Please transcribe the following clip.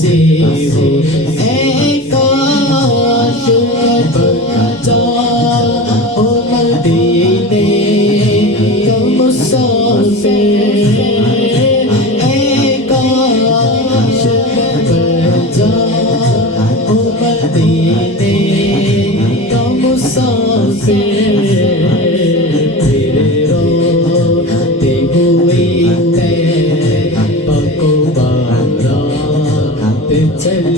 से हो ऐ काश बचा ओ मदीने का मुसाफिर ऐ काश बचा ओ मदीने का मुसाफिर तेरे रोते हुए तैर पको बारात चल